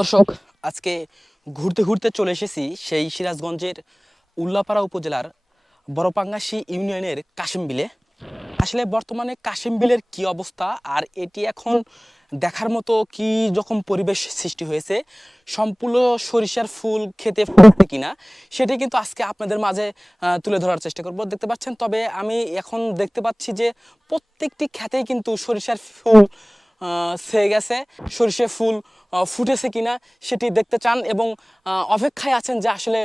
দর্শক, আজকে ঘুরতে ঘুরতে চলে এসেছি সেই সিরাজগঞ্জের উল্লাপাড়া উপজেলার বড়পাঙ্গাসি ইউনিয়নের কাশিমবিলে। আসলে বর্তমানে কাশিমবিলের কি অবস্থা আর এটি এখন দেখার মতো কি রকম পরিবেশ সৃষ্টি হয়েছে, সম্পূর্ণ সরিষার ফুল খেতে ফুটবে কিনা, সেটি কিন্তু আজকে আপনাদের মাঝে তুলে ধরার চেষ্টা করব। দেখতে পাচ্ছেন, তবে আমি এখন দেখতে পাচ্ছি যে প্রত্যেকটি খেতেই কিন্তু সরিষার ফুল ছেয়ে গেছে। সরিষে ফুল ফুটেছে কিনা সেটি দেখতে চান এবং অপেক্ষায় আছেন যে আসলে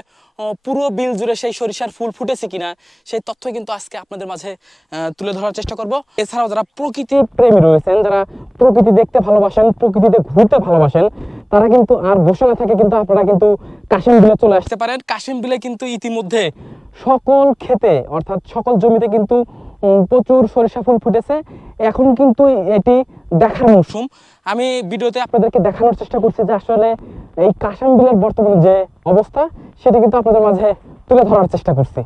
পুরো বিল জুড়ে সেই সরিষার ফুল ফুটেছে কিনা সেই তথ্য কিন্তু আজকে আপনাদের মাঝে তুলে ধরার চেষ্টা করব। এছাড়াও যারা প্রকৃতি প্রেমী রয়েছেন, যারা প্রকৃতি দেখতে ভালোবাসেন, প্রকৃতিতে ঘুরতে ভালোবাসেন, তারা কিন্তু আর বসে না থাকে কিন্তু আপনারা কিন্তু কাশিম বিলে চলে আসতে পারেন। কাশিম বিলে কিন্তু ইতিমধ্যে সকল ক্ষেতে, অর্থাৎ সকল জমিতে কিন্তু প্রচুর সরিষা ফুল ফুটেছে। এখন কিন্তু এটি দেখার মৌসুম। আমি ভিডিওতে আপনাদেরকে দেখানোর চেষ্টা করছি যে আসলে এই কাশাম বিলের বর্তমানে যে অবস্থা, সেটি কিন্তু আপনাদের মাঝে তুলে ধরার চেষ্টা করছি।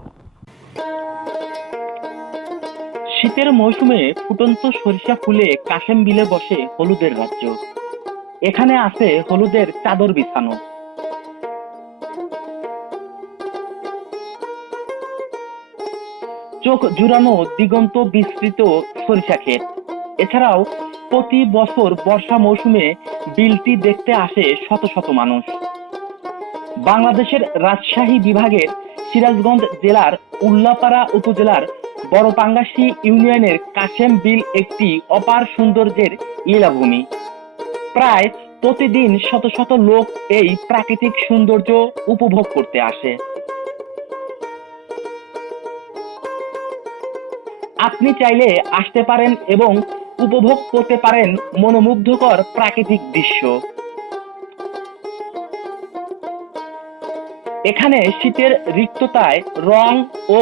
শীতের মৌসুমে ফুটন্ত সরিষা ফুলে কাশেম বিলে বসে হলুদের রাজ্য। এখানে আছে হলুদের চাদর বিছানো। চোখ জুড়ানো দিগন্ত বিস্তৃত সরিষা ক্ষেত। এছাড়াও প্রতি বছর বর্ষা মৌসুমে বিলটি দেখতে আসে শত শত মানুষ। বাংলাদেশের রাজশাহী বিভাগের সিরাজগঞ্জ জেলার উল্লাপাড়া উপজেলার বড়পাঙ্গাসি ইউনিয়নের কাশেম বিল একটি অপার সৌন্দর্যের লীলাভূমি। প্রায় প্রতিদিন শত শত লোক এই প্রাকৃতিক সৌন্দর্য উপভোগ করতে আসে। আপনি চাইলে আসতে পারেন এবং উপভোগ করতে পারেন মনোমুগ্ধকর প্রাকৃতিক দৃশ্য। এখানে শীতের রিক্ততায় রং ও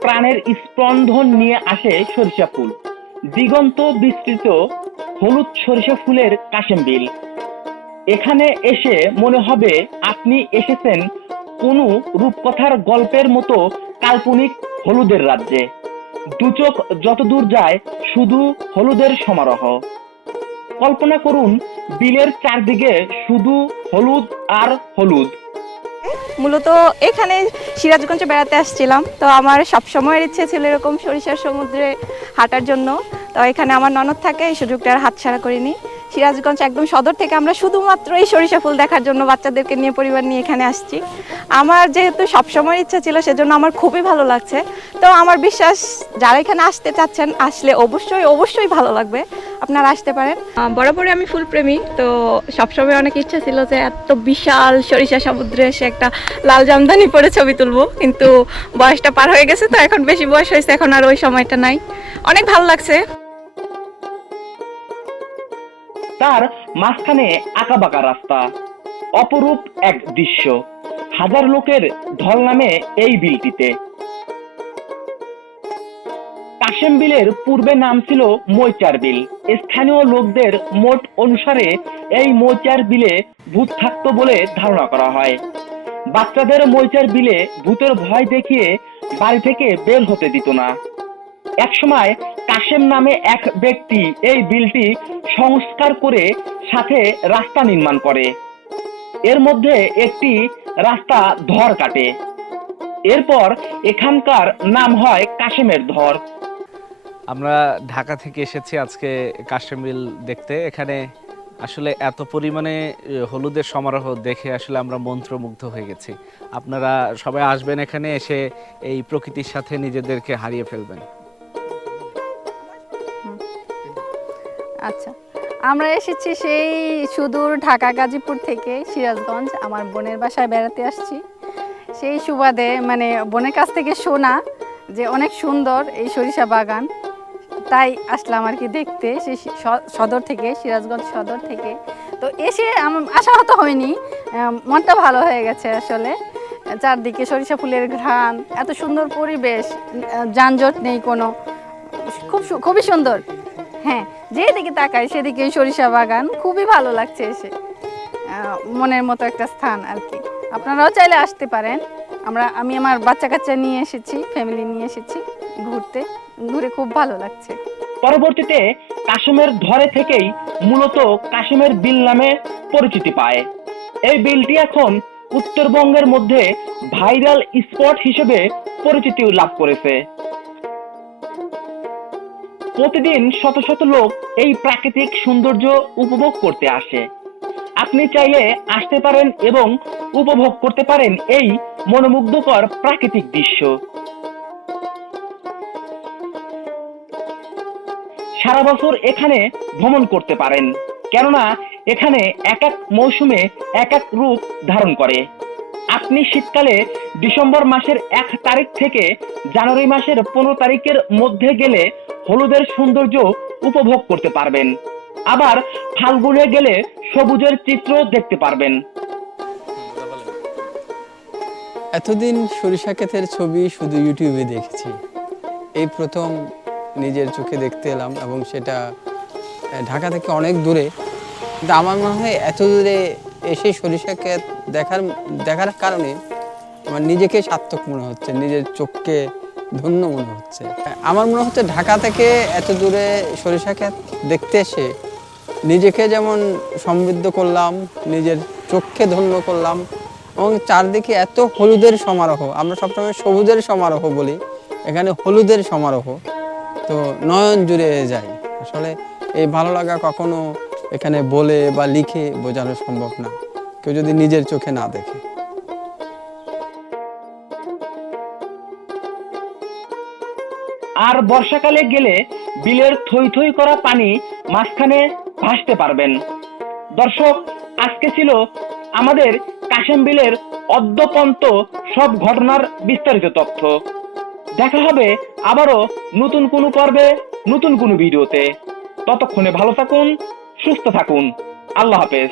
প্রাণের স্পন্দন নিয়ে আসে সরিষা ফুল। দিগন্ত বিস্তৃত হলুদ সরিষা ফুলের কাশেম বিল এখানে এসে মনে হবে আপনি এসেছেন কোনো রূপকথার গল্পের মতো কাল্পনিক হলুদের রাজ্যে। দুচোখ যতদূর যায় শুধু হলুদের সমারোহ। কল্পনা করুন, বিলের চারদিকে শুধু হলুদ আর হলুদ। মূলত এখানে সিরাজগঞ্জে বেড়াতে আসছিলাম, তো আমার সব সময়ের ইচ্ছে ছিল এরকম সরিষার সমুদ্রে হাঁটার জন্য। তো এখানে আমার ননদ থাকে, এই সুযোগটা আর হাতছাড়া করিনি। সিরাজগঞ্জ একদম সদর থেকে আমরা শুধুমাত্র এই সরিষা ফুল দেখার জন্য বাচ্চাদেরকে নিয়ে পরিবার নিয়ে এখানে আসছি। আমার যেহেতু সবসময় ইচ্ছা ছিল, সেজন্য আমার খুবই ভালো লাগছে। তো আমার বিশ্বাস, যারা এখানে আসতে চাচ্ছেন, আসলে অবশ্যই অবশ্যই ভালো লাগবে। আপনারা আসতে পারেন। বরাবরই আমি ফুলপ্রেমী, তো সবসময় অনেক ইচ্ছা ছিল যে এত বিশাল সরিষা সমুদ্রে এসে একটা লাল জামদানি পরে ছবি তুলবো, কিন্তু বয়সটা পার হয়ে গেছে, তো এখন বেশি বয়স হয়েছে, এখন আর ওই সময়টা নাই। অনেক ভালো লাগছে। তার মাঝখানে আঁকাবাঁকা রাস্তা, অপরূপ এক দৃশ্য। হাজার লোকের ঢল নামে এই বিলটিতে। কাশেম বিলের পূর্বে নাম ছিল মৈচার বিল। স্থানীয় লোকদের মোট অনুসারে এই মৈচার বিলে ভূত থাকতো বলে ধারণা করা হয়। বাচ্চাদের মৈচার বিলে ভূতের ভয় দেখিয়ে বাড়ি থেকে বের হতে দিত না। একসময় কাশেম নামে এক ব্যক্তি এই বিলটি সংস্কার করে সাথে রাস্তা নির্মাণ করে। এর মধ্যে একটি রাস্তা ধর কাটে। এরপর এখানকার নাম হয় কাশেমের ধর। আমরা ঢাকা থেকে এসেছি আজকে কাশেম কাশ্মীর দেখতে। এখানে আসলে এত পরিমাণে হলুদের সমারোহ দেখে আসলে আমরা মন্ত্রমুগ্ধ হয়ে গেছি। আপনারা সবাই আসবেন এখানে এসে এই প্রকৃতির সাথে নিজেদেরকে হারিয়ে ফেলবেন। আচ্ছা আমরা এসেছি সেই সুদূর ঢাকা, গাজীপুর থেকে সিরাজগঞ্জ, আমার বোনের বাসায় বেড়াতে আসছি। সেই সুবাদে মানে বোনের কাছ থেকে শোনা যে অনেক সুন্দর এই সরিষা বাগান। তাই আসলাম আর কি দেখতে, সেই সদর থেকে, সিরাজগঞ্জ সদর থেকে। তো এসে আশাহত হয়নি মনটা ভালো হয়ে গেছে আসলে। চারদিকে সরিষা ফুলের ঘ্রাণ, এত সুন্দর পরিবেশ যানজট নেই কোনো, খুব খুবই সুন্দর। হ্যাঁ যেদিকে তাকাই সেদিকে সরিষা বাগান খুবই ভালো লাগছে এসে। মনের মতো একটা স্থান আর কি। আপনারাও চাইলে আসতে পারেন। আমরা, আমি আমার বাচ্চা কাচ্চা নিয়ে এসেছি ফ্যামিলি নিয়ে এসেছি ঘুরতে। ঘুরে খুব ভালো লাগছে। পরবর্তীতে কাশেমের ধরে থেকেই মূলত কাশেমের বিল নামে পরিচিতি পায়। এই বিলটি এখন উত্তরবঙ্গের মধ্যে ভাইরাল স্পট হিসেবে পরিচিতি লাভ করেছে। প্রতিদিন শত শত লোক এই প্রাকৃতিক সৌন্দর্য উপভোগ করতে আসে। আপনি চাইলে আসতে পারেন এবং উপভোগ করতে পারেন এই মনোমুগ্ধকর প্রাকৃতিক দৃশ্য। সারা বছর এখানে ভ্রমণ করতে পারেন, কেননা এখানে এক এক মৌসুমে এক এক রূপ ধারণ করে। আপনি শীতকালে ডিসেম্বর মাসের এক তারিখ থেকে জানুয়ারি মাসের পনেরো তারিখের মধ্যে গেলে হলুদের সৌন্দর্য উপভোগ করতে পারবেন। আবার ফাল্গুনে গেলে সবুজের চিত্র দেখতে পারবেন। এতদিন সরিষা ক্ষেতের ছবি শুধু ইউটিউবে দেখেছি। এই প্রথম নিজের চোখে দেখতে এলাম এবং সেটা ঢাকা থেকে অনেক দূরে। কিন্তু আমার মনে হয় এত দূরে এসে সরিষা ক্ষেত দেখার দেখার কারণে আমার নিজেকে সার্থক মনে হচ্ছে, নিজের চোখকে ধন্য মনে হচ্ছে। আমার মনে হচ্ছে ঢাকা থেকে এত দূরে সরিষা ক্ষেত দেখতে এসে নিজেকে যেমন সমৃদ্ধ করলাম, নিজের চোখকে ধন্য করলাম এবং চারদিকে এত হলুদের সমারোহ, আমরা সবসময় সবুজের সমারোহ বলি, এখানে হলুদের সমারোহ। তো নয়ন জুড়ে যায়। আসলে এই ভালো লাগা কখনো এখানে বলে বা লিখে বোঝানো সম্ভব না। কেউ যদি নিজের চোখে না দেখে। আর বর্ষাকালে গেলে বিলের থই থই করা পানি মাঝখানে ভাসতে পারবেন। দর্শক, আজকে ছিল আমাদের কাশেম বিলের অদ্যপন্ত সব ঘটনার বিস্তারিত তথ্য। দেখা হবে আবারও নতুন কোনো পর্বে, নতুন কোনো ভিডিওতে। ততক্ষণে ভালো থাকুন, সুস্থ থাকুন। আল্লাহ হাফেজ।